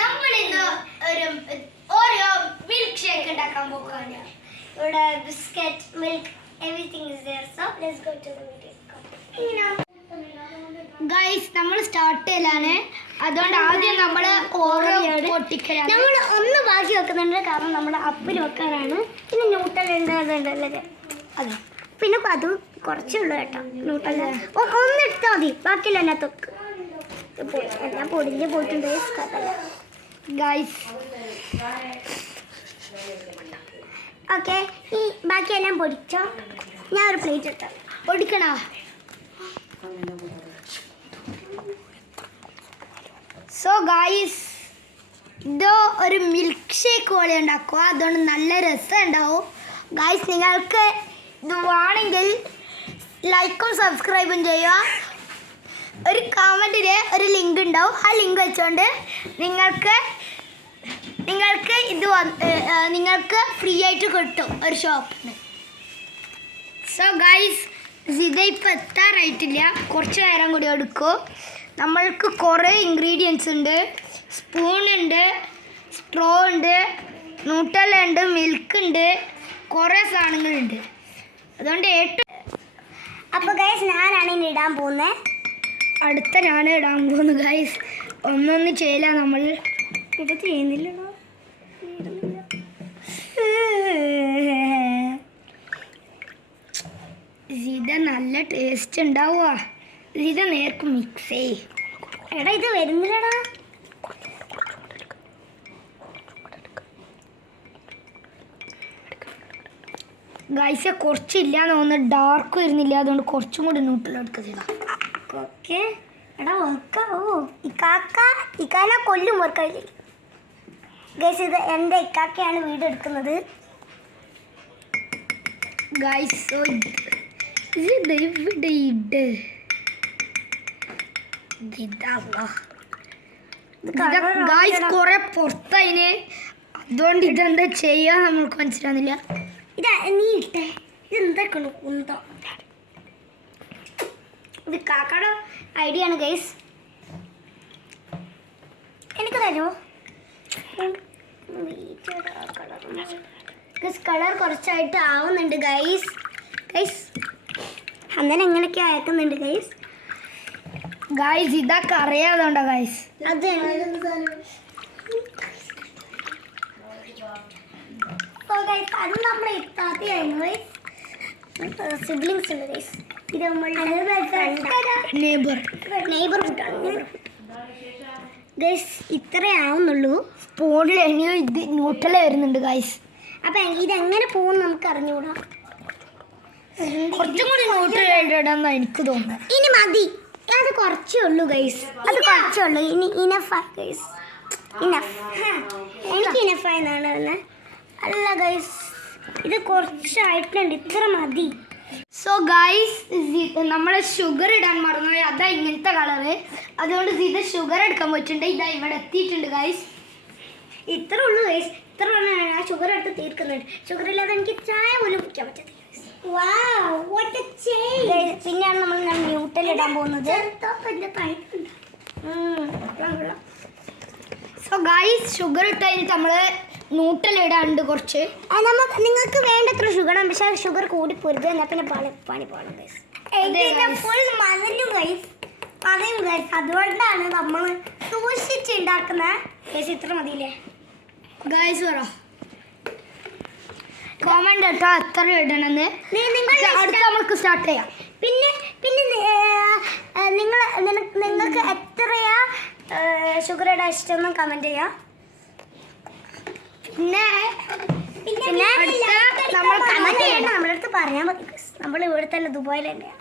നമ്മൾ ഇന്ന് ഒരു മിൽക്ക് ഷേക്ക് ഉണ്ടാക്കാൻ പോകുകയാണ്. ഇവിടെ biscuit, milk, everything is there. So let's go to the video. Guys, നമ്മൾ സ്റ്റാർട്ട് ചെയ്യലാണ്. അതുകൊണ്ട് ആദ്യം നമ്മൾ ഓരോ പൊട്ടിക്കലാണ്. നമ്മൾ ഒന്ന് ബാക്കി വെക്കുന്നുണ്ട്, കാരണം നമ്മുടെ അപ്പിൽ വെക്കാനാണ്. പിന്നെ ന്യൂട്ടലുണ്ട്, അതുണ്ടല്ലേ, അതെ. പിന്നെ അത് കുറച്ചേ ഉള്ളൂ കേട്ടോ. ന്യൂട്ടൽ ഒന്ന് എടുത്താൽ മതി, ബാക്കിയില്ല അതിനകത്തൊക്കെ എല്ലാം പൊടിഞ്ഞ് പോയിട്ടുണ്ട് ഗൈസ്. ഓക്കെ, ഈ ബാക്കിയെല്ലാം പൊടിച്ചോ. ഞാൻ ഒരു പ്ലേറ്റ് ഇട്ടോ. പൊടിക്കണോ? സോ ഗൈസ്, ഇത് ഒരു മിൽക്ക് ഷേക്ക് പോലെ ഉണ്ടാക്കുക. അതുകൊണ്ട് നല്ല രസം ഉണ്ടാവും ഗൈസ്. നിങ്ങൾക്ക് ഇത് വേണമെങ്കിൽ ലൈക്കും സബ്സ്ക്രൈബും ചെയ്യുക. ഒരു കമൻറ്റിൽ ഒരു ലിങ്ക് ഉണ്ടാവും. ആ ലിങ്ക് വെച്ചുകൊണ്ട് നിങ്ങൾക്ക് ഇത് നിങ്ങൾക്ക് ഫ്രീ ആയിട്ട് കിട്ടും ഒരു ഷോപ്പിന്. സോ ഗൈസ്, ഇത് ഇപ്പോൾ എത്താറായിട്ടില്ല, കുറച്ച് നേരം കൂടി എടുക്കും. നമ്മൾക്ക് കുറേ ഇൻഗ്രീഡിയൻസ് ഉണ്ട്. സ്പൂണുണ്ട്, സ്ട്രോ ഉണ്ട്, ന്യൂട്ടല്ല ഉണ്ട്, മിൽക്ക് ഉണ്ട്, കുറേ സാധനങ്ങളുണ്ട്. അതുകൊണ്ട് അപ്പോൾ ഗൈസ്, ഞാനാണ് ഇനി ഇടാൻ പോകുന്നത്. അടുത്ത ഞാൻ ഇടാൻ പോകുന്നു ഗൈസ്. ഒന്നൊന്നും ചെയ്യില്ല, നമ്മൾ ഇത് ചെയ്യുന്നില്ലല്ലോ. ഇത് നല്ല ടേസ്റ്റ് ഉണ്ടാവുക. ഇത് നേർക്ക് മിക്സ് ചെയ്യ്. എടാ, ഇത് വരുന്നില്ലടാ. ഗൈസ്, കുറച്ചില്ലാന്ന് തോന്നുന്നു, ഡാർക്ക് വരുന്നില്ല. അതുകൊണ്ട് കുറച്ചും കൂടി ന്യൂട്രലെടുക്കുക ചെയ്താൽ ഓക്കെ. എടാ ഓ, ഇക്കാനെ കൊല്ലും വർക്കായില്ലേ ഗൈസ്. ഇത് എൻ്റെ ഇക്കാക്കയാണ് വീഡിയോ എടുക്കുന്നത് ഗൈസ്. ഇത് ഇവിടെ ഇട്. ഗൈസ്, കുറെ പുറത്തതിന്, അതുകൊണ്ട് ഇതെന്താ ചെയ്യാൻ നമ്മൾക്ക് മനസ്സിലാവുന്നില്ല. ഇതാ നീ ഇട്ടേ. ഇതെന്തൊക്കെയാണ് കുന്തോ? ഇത് കാക്കയുടെ ഐഡിയ ആണ് ഗൈസ്. എനിക്ക് തരുമോ? കളർ കുറച്ചായിട്ട് ആവുന്നുണ്ട് ഗൈസ്. അന്നേരം എങ്ങനെയൊക്കെ അയക്കുന്നുണ്ട് ഗൈസ്. ഇതൊക്കെ അറിയാതുണ്ടോ ഗൈസ്? അത് അത് നമ്മുടെ ഇത്താത്തയായിരുന്നു ഗൈസ്. സിബ്ലിങ്സ് ഉണ്ട് ഗൈസ്. ഇത് നെയ്ബർ ഫുഡാണ് ഗൈസ്. ഇത്രേ ആവുന്നുള്ളൂ. സ്പൂണിൽ ഇനിയും ഇത് ന്യൂട്രൽ വരുന്നുണ്ട് ഗൈസ്. അപ്പം ഇതെങ്ങനെ പോകും നമുക്ക് അറിഞ്ഞുകൂടാ. കുറച്ചും കൂടി ന്യൂട്രൽ ഇടാന്ന് എനിക്ക് തോന്നുന്നു. ഇനി മതി, അത് കുറച്ചേ ഉള്ളൂ ഗൈസ്. അത് കുറച്ചേ ഉള്ളൂ. ഇനി ഇനഫായി ഗൈസ്. എനിക്ക് ഇനഫായി എന്നാണ് പറഞ്ഞത്. അല്ല ഗൈസ്, ഇത് കുറച്ചായിട്ടുണ്ട്, ഇത്ര മതി. സോ ഗൈസ്, നമ്മൾ ഷുഗർ ഇടാൻ മറന്നുപോയി. അതാ ഇങ്ങനത്തെ കളറ്. അതുകൊണ്ട് ഇത് ഷുഗർ എടുക്കാൻ പറ്റുന്നുണ്ട്. ഇതാ ഇവിടെ എത്തിയിട്ടുണ്ട് ഗൈസ്. ഇത്ര ഉള്ളൂ ഗൈസ്. ഇത്ര ഞാൻ ഷുഗർ എടുത്ത് തീർക്കുന്നുണ്ട്. ഷുഗർ ഇല്ലാതെ എനിക്ക് ചായ പോലും കുടിക്കാൻ പറ്റത്തില്ല. പിന്നെയാണ് നമ്മൾ ന്യൂട്രൽ ഇടാൻ പോകുന്നത്. സോ ഗൈസ്, ഷുഗർ ഇട്ട് കഴിഞ്ഞിട്ട് നമ്മൾ ന്യൂട്രൽ ഇടാണ്ട് കുറച്ച്. നിങ്ങൾക്ക് വേണ്ടത്ര ഷുഗർ ആണ്, പക്ഷേ ഷുഗർ കൂടിപ്പോരുത്. എന്നാൽ പിന്നെ പണി പോകണം ഗൈസ്. ഫുൾ മധുരം ഗൈസ്, പറയും ഗൈസ്. അതുകൊണ്ടാണ് നമ്മൾ സൂക്ഷിച്ചുണ്ടാക്കുന്ന ഗൈസ്. ഇത്ര മതിയില്ലേ ഗൈസ്? പറ കോമന്റ് കേട്ടോ എത്ര ഇടണമെന്ന്. അടുത്ത നമുക്ക് സ്റ്റാർട്ട് ചെയ്യാം. പിന്നെ നിങ്ങൾക്ക് എത്രയാ ഷുഗർ ഇടാൻ ഇഷ്ടമെന്ന് കമൻറ്റ് ചെയ്യാം. പിന്നെ നമ്മൾ കമൻറ്റ് ചെയ്യണ്ട, നമ്മുടെ അടുത്ത് പറഞ്ഞാൽ മതി. നമ്മൾ ഇവിടെ തന്നെ ദുബായിൽ തന്നെയാണ്.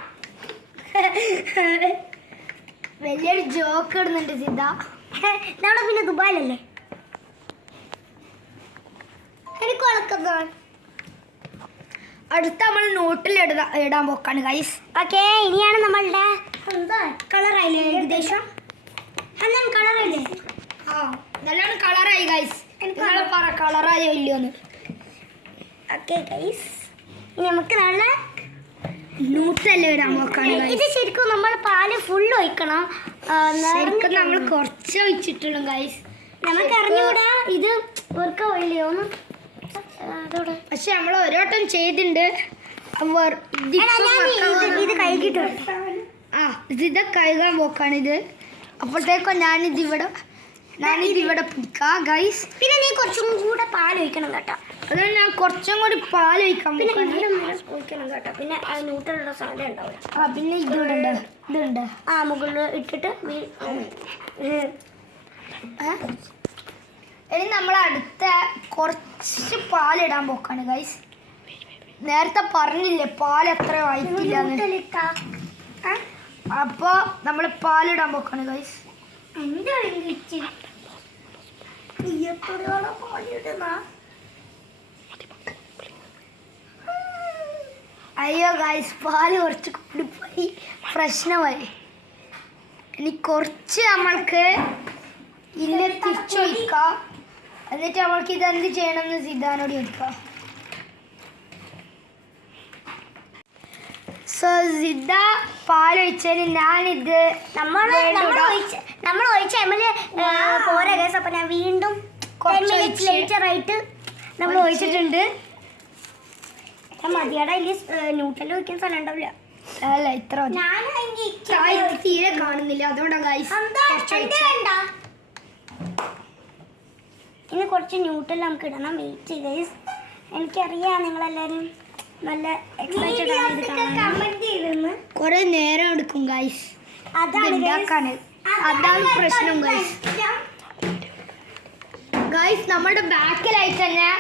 വലിയൊരു ജോക്ക് ഇടുന്നുണ്ട് സിദ്ധ. നമ്മൾ പിന്നെ ദുബായിലല്ലേ. എനിക്ക് വളർത്തുക. അടുത്ത നമ്മൾ നോട്ടിൽ ഇടാൻ പോക്കാണ് ഗൈസ്. ഓക്കെ, ഇനിയാണ് നമ്മളുടെ എന്താ കളറായില്ലേ ഏകദേശം? അന്നാണ് കളറല്ലേ? ആ, നല്ലോണം കളറായി ഗൈസ്. നിങ്ങളെ പറ കളറായോ ഇല്ലയോന്ന്. ഓക്കെ ഗൈസ്, ഇനി നമുക്ക് നല്ല ന്യൂട്രൽ ഇടാൻ പോക്കാണ്. ഇത് ശരിക്കും നമ്മൾ പാല് ഫുൾ ഒഴിക്കണം. ശരിക്കും നമ്മൾ കുറച്ച് ഒഴിച്ചിട്ടുള്ളൂ ഗൈസ്. നമുക്ക് അറിഞ്ഞൂടാ ഇത് വർക്കാവില്ലയോന്ന്. പക്ഷെ നമ്മൾ ഒരു വട്ടം ചെയ്തിട്ടുണ്ട്. ഇത് കഴുകിട്ട് ഇത് കഴുകാൻ പോക്കാണിത്. അപ്പോഴത്തേക്കും ഞാനിതിവിടെ പിടിക്കാം ഗൈസ്. പിന്നെ നീ കുറച്ചും കൂടെ പാലൊഴിക്കണം കേട്ടോ. അതുകൊണ്ട് ഞാൻ കുറച്ചും കൂടി പാലൊഴിക്കാൻ ഒഴിക്കണം കേട്ടോ. പിന്നെ നൂറ്റിലുള്ള സാധനം ഉണ്ടാവില്ല. പിന്നെ ഇതുണ്ട് മുകളിൽ ഇട്ടിട്ട് ഇനി നമ്മൾ അടുത്ത കുറച്ച് പാലിടാൻ പോക്കാണ് ഗൈസ്. നേരത്തെ പറഞ്ഞില്ലേ പാൽ എത്ര വായിക്കില്ല. അപ്പോൾ നമ്മൾ പാലിടാൻ പോക്കാണ് ഗൈസ്. അയ്യോ ഗൈസ്, പാല് കുറച്ച് കൂടിപ്പോയി, പ്രശ്നമായി. ഇനി കുറച്ച് നമ്മൾക്ക് ഇതിൽ തിരിച്ചൊഴിക്കാം. എന്നിട്ട് നമ്മൾക്ക് ഇതെന്ത് ചെയ്യണമെന്ന് സിദ്ധാനോട് ചോദിക്കാം. സോ സിദ്ധ പാലൊഴിച്ചതിന് ഞാനിത് നമ്മൾ ഒഴിച്ച പോരാ കേസ്. അപ്പം ഞാൻ വീണ്ടും ലേറ്ററായിട്ട് നമ്മൾ ഒഴിച്ചിട്ടുണ്ട്. മതിയാടാ, ഇല്ല ന്യൂട്രൽ ഒഴിക്കാൻ സ്ഥലം ഉണ്ടാവില്ല. അല്ല ഇത്ര തീരെ കാണുന്നില്ല, അതുകൊണ്ടാണ് ഇനി കുറച്ച് ന്യൂട്രൽ നമുക്ക് ഇടണം. വെയിറ്റ് ഗൈസ്, എനിക്കറിയാം നിങ്ങളെല്ലാവരും നല്ല എക്സൈറ്റഡ് ആണ്. കുറെ നേരം എടുക്കും ഗൈസ്, അതാണ് പ്രശ്നം ഗൈസ്. ഗൈസ് നമ്മുടെ ബാക്കിലായിട്ട് തന്നെ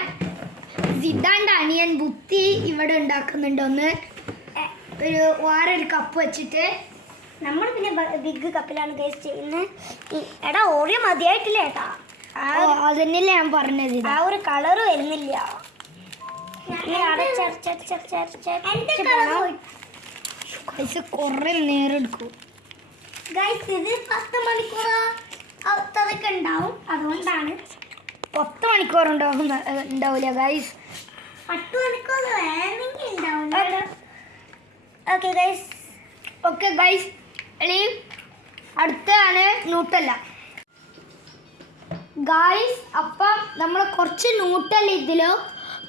സിദ്ധാന്റെ അനിയൻ ബുദ്ധി ഇവിടെ ഉണ്ടാക്കുന്നുണ്ട്. ഒന്ന് വേറൊരു കപ്പ് വെച്ചിട്ട് നമ്മൾ പിന്നെ ബിഗ് കപ്പിലാണ് ഗൈസ് ചെയ്യുന്നത്. എടാ ഓറിയോ മതിയായിട്ടില്ല ഏട്ടാ, അതന്നെയല്ലേ ഞാൻ പറഞ്ഞത്. ആ ഒരു കളറ് വരുന്നില്ല. കൊറേ നേരം എടുക്കും ഗൈസ്. ഇത് 10 മണിക്കൂർ അത്രയൊക്കെ ഉണ്ടാവും, അതുകൊണ്ടാണ്. 10 മണിക്കൂർ ഉണ്ടാവില്ല ഗൈസ്, 10 മണിക്കൂർ വേണമെങ്കിൽ ഉണ്ടാവില്ല. ഓക്കെ ഗൈസ്, ഇനി അടുത്താണ് ന്യൂട്ടല്ല ഗൈസ്. അപ്പം നമ്മൾ കുറച്ച് ന്യൂട്ടല്ല ഇതിലോ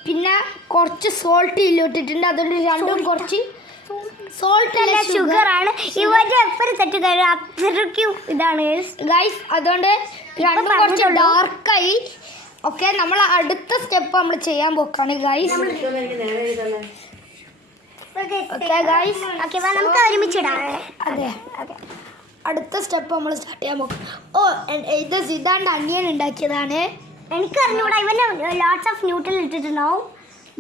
പിന്നെ കുറച്ച് സോൾട്ട് ഇല്ലിട്ടിട്ടുണ്ട്. അതുകൊണ്ട് രണ്ടും കുറച്ച് സോൾട്ട് അല്ല ഷുഗർ ആണ്. ഇവരുടെ എപ്പോഴും തെറ്റ് അത്രയ്ക്കും ഇതാണ് ഗൈസ്. അതുകൊണ്ട് രണ്ടും കുറച്ച് ഡാർക്കായി. ഓക്കെ, നമ്മൾ അടുത്ത സ്റ്റെപ്പ് നമ്മൾ ചെയ്യാൻ പോക്കാണ് ഗൈസ്. ഓക്കെ ഗൈസ്, നമുക്ക് ഒരുമിച്ചിടാം. അതെ, അടുത്ത സ്റ്റെപ്പ് നമ്മൾ സ്റ്റാർട്ട് ചെയ്യാൻ പോക്കും. ഇത് സിദ്ധാന്റെ അനിയൻ ഉണ്ടാക്കിയതാണ്. എനിക്കറിഞ്ഞൂടാ, ഇവന് ലോട്ട്സ് ഓഫ് ന്യൂട്രൽ ഇട്ടിട്ടുണ്ടാവും.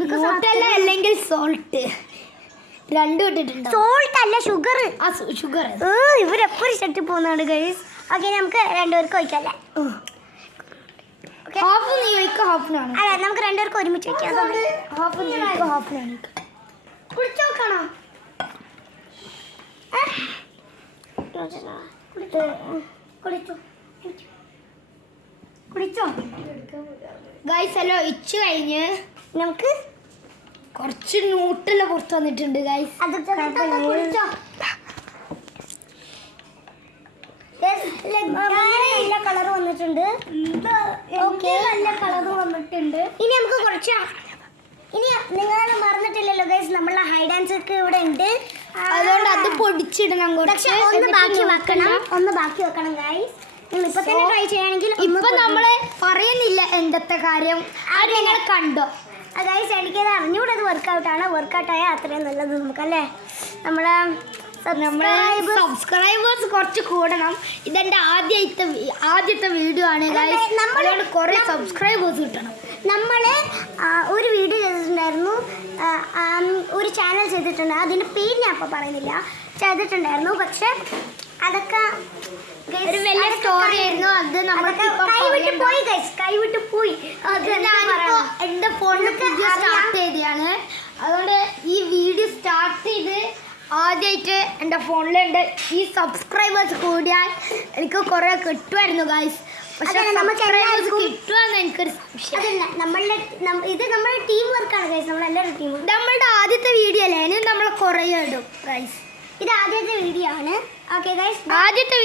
ന്യൂട്രൽ അല്ലെങ്കിൽ സോൾട്ട് രണ്ടും ഇട്ടിട്ടുണ്ട്. സോൾട്ട് അല്ല ഷുഗർ. ഷുഗർ ഇവരെപ്പോഴും ഷട്ടി പോകുന്നതാണ് ഗൈസ്. ഓക്കെ, നമുക്ക് രണ്ടുപേർക്ക് ഒഴിക്കല്ലേ. ഹാഫ് നീ ഒഴിക്കുക, ഹാഫിനാണ്. അല്ല, നമുക്ക് രണ്ടുപേർക്ക് ഒരുമിച്ച് വയ്ക്കാം. ഹാഫ് നീ ഒഴിക്കുക, ഹാഫിനാണ്. കുടിച്ചു നോക്കണം. കുടിച്ചോ ഗൈസ്. അല്ലോ ഒഴിച്ചു കഴിഞ്ഞ് നമുക്ക് കുറച്ച് ന്യൂട്രൽ പുറത്ത് വന്നിട്ടുണ്ട് ഗൈസ്. കുടിച്ചോ. നല്ല കളർ വന്നിട്ടുണ്ട്. നല്ല കളർ വന്നിട്ടുണ്ട്. ഇനി നമുക്ക് കുറച്ച് ഇനി നിങ്ങൾ മറന്നിട്ടില്ലല്ലോ ഗൈസ്, നമ്മളെ ഹൈഡ് ആൻഡ് സീക്ക് ഇവിടെ ഉണ്ട്. അതുകൊണ്ട് അത് പൊടിച്ചിടണം. കുറച്ച് ഒന്ന് ബാക്കി വെക്കണം ഗൈസ്. ഇപ്പൊ തന്നെ ട്രൈ ചെയ്യുകയാണെങ്കിൽ ഇപ്പൊ നമ്മള് പറയുന്നില്ല എന്തൊക്കെ കാര്യം, അത് നിങ്ങൾ കണ്ടോ ഗൈസ്. എനിക്കത് അറിഞ്ഞൂടെ അത് വർക്കൗട്ടാണ്. വർക്കൗട്ടായാൽ അത്രയും നല്ലത് നമുക്കല്ലേ. നമ്മളെ സബ്സ്ക്രൈബേഴ്സ് കുറച്ച് കൂടണം. ഇതെന്റെ ആദ്യത്തെ വീഡിയോ ആണ് ഗൈസ്. നമ്മളോട് കുറെ സബ്സ്ക്രൈബേഴ്സ് കിട്ടണം. നമ്മൾ ഒരു വീഡിയോ ചെയ്തിട്ടുണ്ടായിരുന്നു, ഒരു ചാനൽ ചെയ്തിട്ടുണ്ട്. അതിൻ്റെ പേര് ഞാൻ ഇപ്പോൾ പറയുന്നില്ല, ചെയ്തിട്ടുണ്ടായിരുന്നു. പക്ഷെ അതൊക്കെ ഒരു വലിയ സ്റ്റോറി ആയിരുന്നു. അത് നമ്മൾക്ക് കൈവിട്ട് പോയി. അത് ഞാനിപ്പോൾ എൻ്റെ ഫോണിൽ സ്റ്റാർട്ട് ചെയ്തതാണ്. അതുകൊണ്ട് ഈ വീഡിയോ സ്റ്റാർട്ട് ചെയ്ത് ആദ്യമായിട്ട് എൻ്റെ ഫോണിലുണ്ട്. ഈ സബ്സ്ക്രൈബേഴ്സ് കൂടിയാൽ എനിക്ക് കുറേ കിട്ടുമായിരുന്നു ഗൈസ്. പക്ഷേ നമുക്ക് കിട്ടുമെന്ന് എനിക്കൊരു ഇത് നമ്മുടെ ടീം വർക്കാണ് ഗൈസ്. നമ്മളെല്ലാവരും ടീം. നമ്മളുടെ ആദ്യത്തെ വീഡിയോ അല്ലേ, ഇനി നമ്മൾ കുറേ ഇടും ഗൈസ്. ഇത് ആദ്യത്തെ വീഡിയോ ആണ്. ഓക്കെ ഗൈസ്, ആദ്യത്തെ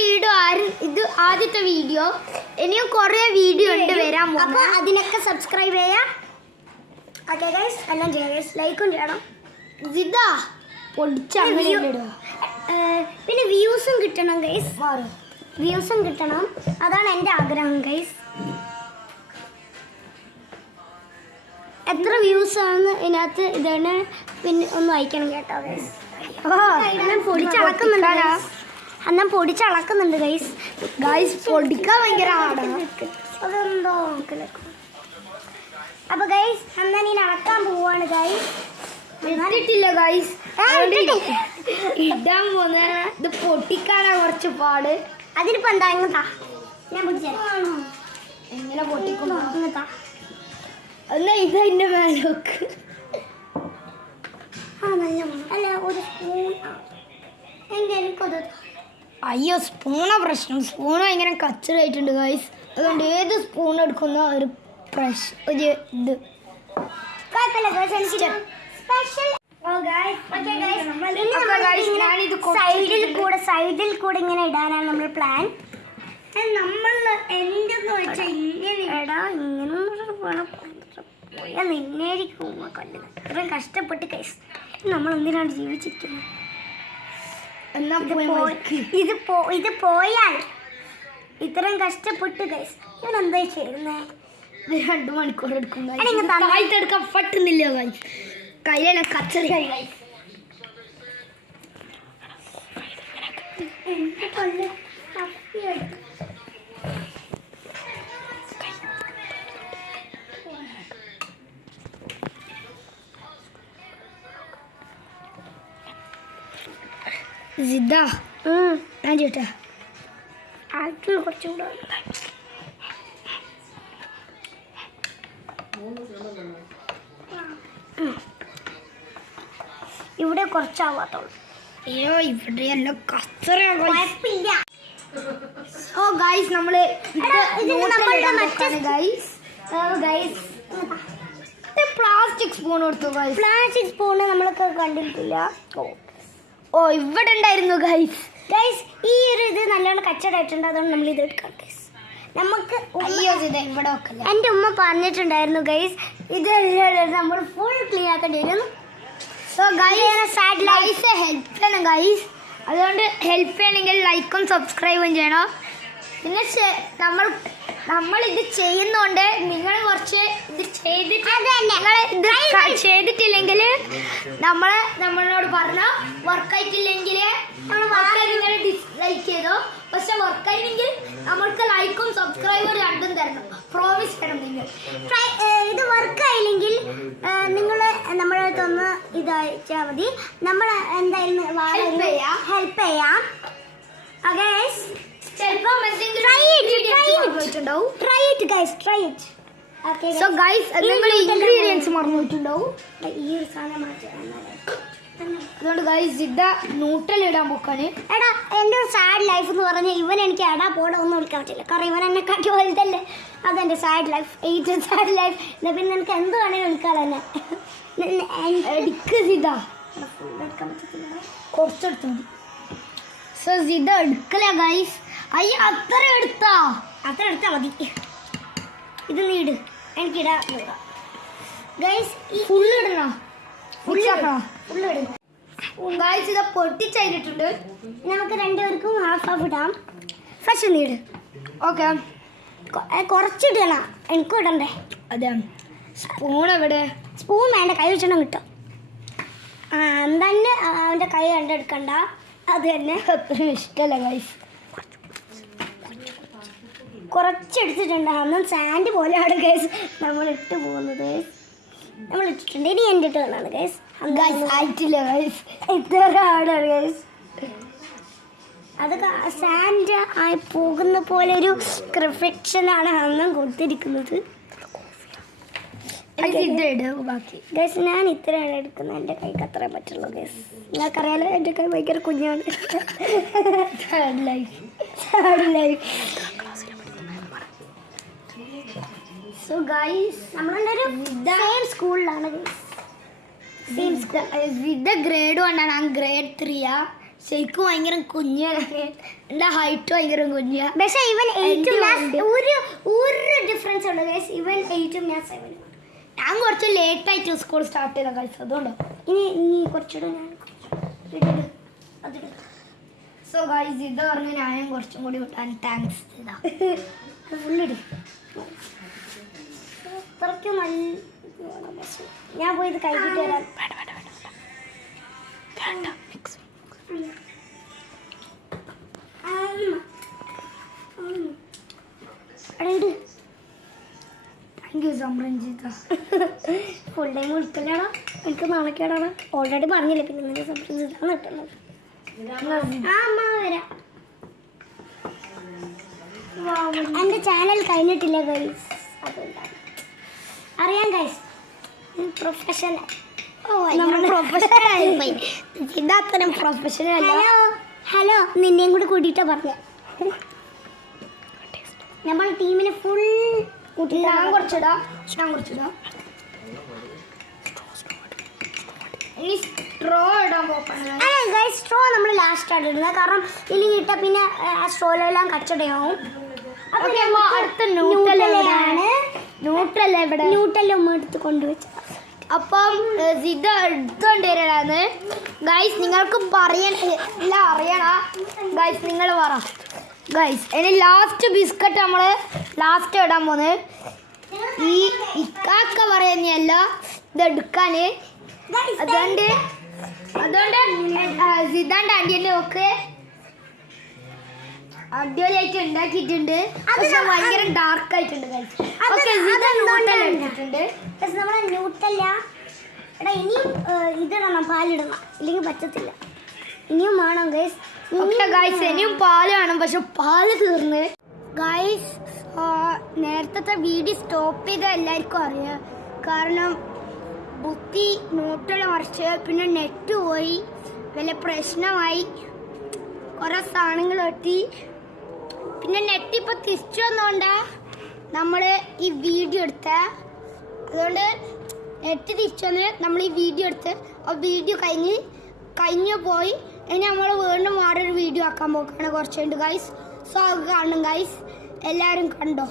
വീഡിയോ ഇനിയും കുറേ വീഡിയോ ഉണ്ട് വരാൻ പോകുന്നത്. അപ്പോൾ അതിനൊക്കെ സബ്സ്ക്രൈബ് ചെയ്യാം. ഓക്കെ ഗൈസ്, എല്ലാം ചെയ്യാം ഗൈസ്, ലൈക്കും ചെയ്യണം. ഇതാ പിന്നെ വ്യൂസും കിട്ടണം ഗൈസ്, വ്യൂസും കിട്ടണം, അതാണ് എൻ്റെ ആഗ്രഹം ഗൈസ്. എത്ര വ്യൂസ് ആണ് ഇതിനകത്ത് ഇതാണ് പിന്നെ ഒന്ന് വായിക്കണം കേട്ടോ ഗൈസ്. ഞാൻ പൊടിച്ചളക്കുന്നുണ്ട് ഗൈസ്. പൊടിക്കാൻ ഭയങ്കര അതെന്തോ അപ്പൊ ഗൈസ് അന്നാ നീ അളക്കാൻ പോവാണ് ഗൈസ്. ഇട്ടിട്ടില്ല ഗൈസ്, ഇടാൻ പോന്ന ഇത് പൊട്ടിക്കാനാ കുറച്ച് പാട്. അതിനിപ്പോ എന്താ ഇങ്ങത്താ ഞാൻ എങ്ങനെ പൊട്ടിക്കുമ്പോ ഇങ്ങത്താ എന്നാ ഇത് അതിന്റെ മേലോക്ക്. അല്ല ഒരു സ്പൂൺ എനിക്കത്. അയ്യോ സ്പൂണാ പ്രശ്നം, സ്പൂൺ ഭയങ്കര കച്ചറായിട്ടുണ്ട് ഗൈസ്. അതുകൊണ്ട് ഏത് സ്പൂൺ എടുക്കുന്ന ഒരു ഒരു ഇത് സൈഡിൽ കൂടെ ഇങ്ങനെ ഇടാനാണ് നമ്മൾ പ്ലാൻ. നമ്മൾ എന്തെന്ന് വെച്ചാൽ ഇങ്ങനെ ഇടാ, ഇങ്ങനെ നിന്നേരിക്കും കണ്ടത്. ഇത്രയും കഷ്ടപ്പെട്ട് കൈസ് നമ്മൾ എന്തിനാണ് ജീവിച്ചിരിക്കുന്നത്? ഇത് പോയാൽ ഇത്രയും കഷ്ടപ്പെട്ട് കൈസ് ഞാൻ എന്താ ചെയ്യുന്നേ? 2 മണിക്കൂർ എടുക്കും എടുക്കാൻ പറ്റുന്നില്ല ഗൈസ്, കയ്യിലെല്ലാം കച്ചറിയായി ഗൈസ്. ഞാൻ ചേട്ടാ ആക്ച്വലി കുറച്ചുകൂടെ ഇവിടെ കുറച്ചാവാത്തുള്ളൂ. അയ്യോ ഇവിടെ എല്ലാം കച്ചറയില്ല. ഓ ഗൈസ് നമ്മള് പ്ലാസ്റ്റിക് സ്പൂൺ കൊടുത്തു. പ്ലാസ്റ്റിക് സ്പൂണ് നമ്മളൊക്കെ കണ്ടിട്ടില്ല. ഓ ഇവിടെ ഉണ്ടായിരുന്നു ഗൈസ്. ഗൈസ് ഈ ഒരു ഇത് നല്ലോണം കച്ചടായിട്ടുണ്ട്, അതുകൊണ്ട് നമ്മൾ ഇത് എടുക്കാം ഗൈസ്. നമുക്ക് ഇവിടെ എൻ്റെ ഉമ്മ പറഞ്ഞിട്ടുണ്ടായിരുന്നു ഗൈസ് ഇത് നമ്മൾ ഫുൾ ക്ലീൻ ആക്കേണ്ടി വരും. സോ ഗൈസ് ഹെൽപ്പ് ചെയ്യണം ഗൈസ്. അതുകൊണ്ട് ഹെൽപ്പ് ചെയ്യണമെങ്കിൽ ലൈക്കും സബ്സ്ക്രൈബും ചെയ്യണം. പിന്നെ നമ്മളിത് ചെയ്യുന്നതുകൊണ്ട് നിങ്ങൾ കുറച്ച് ഇത് ചെയ്തിട്ടില്ലെങ്കിൽ നമ്മളോട് പറഞ്ഞോ. വർക്കായിട്ടില്ലെങ്കിൽ നിങ്ങൾ ഡിസ്ലൈക്ക് ചെയ്തോ. പക്ഷെ വർക്കായില്ലെങ്കിൽ നമ്മൾക്ക് ലൈക്കും സബ്സ്ക്രൈബും രണ്ടും തരണം, പ്രോമിസ് ചെയ്യണം. നിങ്ങൾ ഇത് വർക്കായില്ലെങ്കിൽ നിങ്ങൾ നമ്മളെ അടുത്തൊന്ന് ഇതയച്ചാൽ മതി, നമ്മൾ എന്തായാലും ഹെൽപ്പ് ചെയ്യാം. ഓക്കെ ഇൻഗ്രീഡിയൻസ് മറന്നിട്ടുണ്ടാവും. ഈ ഒരു സാധനം അതുകൊണ്ട് ഗൈസ് ഇത് ന്യൂട്രൽ ഇടാൻ പോക്കാണ്. എടാ എൻ്റെ സാഡ് ലൈഫ് എന്ന് പറഞ്ഞാൽ ഇവൻ എനിക്ക് എടാ പോടാ ഒന്നും വിളിക്കാൻ പറ്റില്ല, കാരണം ഇവൻ എന്നെ കാട്ടി വലുതല്ലേ. അതെൻ്റെ സാഡ് ലൈഫ്, ഏറ്റവും സാഡ് ലൈഫ്. എന്നാ പിന്നെ എനിക്ക് എന്ത് വേണമെങ്കിലും വിളിക്കാതെ തന്നെ എടുക്കാൻ പറ്റത്തില്ല, കുറച്ചെടുത്തു മതി. സോ ഇത് എടുക്കല ഗൈസ്. അയ്യ അത്ര എടുത്താ മതി. ഇത് നീ ഇട്, എനിക്കിടാ ഗൈസ്. ഫുള്ള് ഇടണോ? ഫുള്ള് ഇടും ഗൈസ്. ഇത് പൊട്ടിച്ചതിട്ടുണ്ട്, നമുക്ക് രണ്ടുപേർക്കും ഹാഫ് ഇടാം. ഫസ്റ്റ് നീ ഇട്. ഓക്കെ കുറച്ചിടണം, എനിക്കും ഇടണ്ടേ. അതെ സ്പൂൺ എവിടെ? സ്പൂൺ വേണ്ട, കൈ വെച്ചെണ്ണം കിട്ടും. തന്നെ അവൻ്റെ കൈ കണ്ടെടുക്കണ്ട, അത് തന്നെ അത്രയും ഇഷ്ടമല്ല ഗൈസ്. കുറച്ചെടുത്തിട്ടുണ്ട്, അന്നും സാൻഡ് പോലെയാണ് ഗൈസ് നമ്മൾ ഇട്ട് പോകുന്നത്. നമ്മൾ ഇട്ടിട്ടുണ്ട്, ഇനി എൻ്റെ ഇട്ടാണ് ഗൈസ്. ആയിട്ടില്ല ഗൈസ്, ഇത്രയാണ് ഗൈസ്. അത് സാൻഡ് ആയി പോകുന്ന പോലെ ഒരു റിഫ്ലക്ഷനാണ് അന്നും കൊടുത്തിരിക്കുന്നത്. ബാക്കി ഗൈസ് ഞാൻ ഇത്രയാണ് എടുക്കുന്നത്, എൻ്റെ കൈക്ക് അത്രേ പറ്റുള്ളൂ ഗൈസ്. നിങ്ങൾക്കറിയാലോ എൻ്റെ കൈ ഭയങ്കര കുഞ്ഞാണ്. സോ ഗൈസ് നമ്മളൊരു സെയിം സ്കൂളിലാണ് guys. Same school. With grade 1 ആണ്, ഗ്രേഡ് 3 ശരിക്കും ഭയങ്കര കുഞ്ഞാണ്. എൻ്റെ ഹൈറ്റ് ഭയങ്കര കുഞ്ഞാ. പക്ഷെ ഇവൻ 8 മാത്സ് ഒരു ഡിഫറൻസ് ഉണ്ട് ഗൈസ്. ഇവൻ 8 മാത്സ് 7. ഞാൻ കുറച്ച് ലേറ്റായിട്ട് സ്കൂൾ സ്റ്റാർട്ട് ചെയ്ത ഗൈസ്, അതുകൊണ്ടോ. ഇനി കുറച്ചുകൂടെ ഞാൻ സോ ഗൈസ് ഇത് പറഞ്ഞ് ഞാനും കുറച്ചും കൂടി വിട്ടാൻ താങ്ക്സ്. ഇതാ ഫുള്ളിടി അത്രയ്ക്ക് നല്ല. ഞാൻ പോയി ഇത് കഴിച്ചിട്ട് വരാം. Thank you Samranjitha. Full time വിളിക്കലാണോ? എനിക്ക് നാണക്കേടാണ്. ഓൾറെഡി പറഞ്ഞില്ലേ, പിന്നെ നിന്റെ സംരഞ്ജിതാണ് കിട്ടുന്നത്. അമ്മ വരാം. എൻ്റെ ചാനൽ കഴിഞ്ഞിട്ടില്ല ഗൈസ്, അതുകൊണ്ടാണ്. അറിയാം ഗൈസ്, പ്രൊഫഷണൽ. ഇതാത്തരം പ്രൊഫഷണൽ. ഹലോ നിന്നെയും കൂടി കൂട്ടിയിട്ടാ പറഞ്ഞ. നമ്മൾ ടീമിനെ ഫുൾ ഞാൻ കുറച്ചിടാ. ഇനി സ്ട്രോ ഇടാൻ പോകണം. ഗൈസ് സ്ട്രോ നമ്മൾ ലാസ്റ്റ് ആണ് ഇടുന്നത്, കാരണം ഇല്ലെങ്കിൽ ഇട്ടാൽ പിന്നെ ആ സ്ട്രോയിലെല്ലാം കച്ചടയാവും. അടുത്ത ന്യൂട്രലാണ്. ന്യൂട്ടെല്ലാം ഉമ്മ എടുത്ത് കൊണ്ടുവച്ചു. അപ്പം ഇത് എടുത്തോണ്ട് വരാണ് ഗൈസ്. നിങ്ങൾക്ക് എല്ലാം അറിയണ ഗൈസ്, നിങ്ങൾ പറ ഗൈസ്. ഇനി ലാസ്റ്റ് ബിസ്ക്കറ്റ് നമ്മൾ ലാസ്റ്റ് ഇടാൻ പോകുന്നത്. ഈ ഇക്കാക്ക പറയുന്നല്ല ഇതെടുക്കാൻ. അതുകൊണ്ട് സിദ്ധാന്ത് ആൻറ്റിൻ്റെ ഒക്കെ അടിപൊളിയായിട്ട് ഉണ്ടാക്കിയിട്ടുണ്ട്. പക്ഷെ ഭയങ്കര ഡാർക്ക് ആയിട്ടുണ്ട് ഗൈസ്. ഓക്കെ എടുത്തിട്ടുണ്ട്. പക്ഷെ നമ്മളെ ന്യൂട്ടല്ല എടാ, ഇനിയും ഇതിടണം, പാലിടണം, ഇല്ലെങ്കിൽ പറ്റത്തില്ല. ഇനിയും വേണം ഗൈസ്. ഓക്കെ ഗൈസ്, ഇനിയും പാല് വേണം, പക്ഷെ പാല് തീർന്ന് ഗൈസ്. നേരത്തെ വീഡിയോ സ്റ്റോപ്പ് ചെയ്ത എല്ലാവർക്കും അറിയാം, കാരണം ബുദ്ധി നോട്ടുകൾ മറിച്ച് പിന്നെ നെറ്റ് പോയി, വല്ല പ്രശ്നമായി, കുറേ സാധനങ്ങൾ വെട്ടി, പിന്നെ നെറ്റ് ഇപ്പോൾ തിരിച്ചു വന്നുകൊണ്ടാ നമ്മൾ ഈ വീഡിയോ എടുത്ത. അതുകൊണ്ട് നെറ്റ് തിരിച്ചു വന്ന് നമ്മൾ ഈ വീഡിയോ എടുത്ത് ആ വീഡിയോ കഴിഞ്ഞ് പോയി. ഇനി നമ്മൾ വീണ്ടും വേറൊരു വീഡിയോ ആക്കാൻ പോക്കാണ് കുറച്ചുണ്ട് ഗൈസ്. സോ അത് കാണും ഗൈസ്, എല്ലാവരും കണ്ടോ.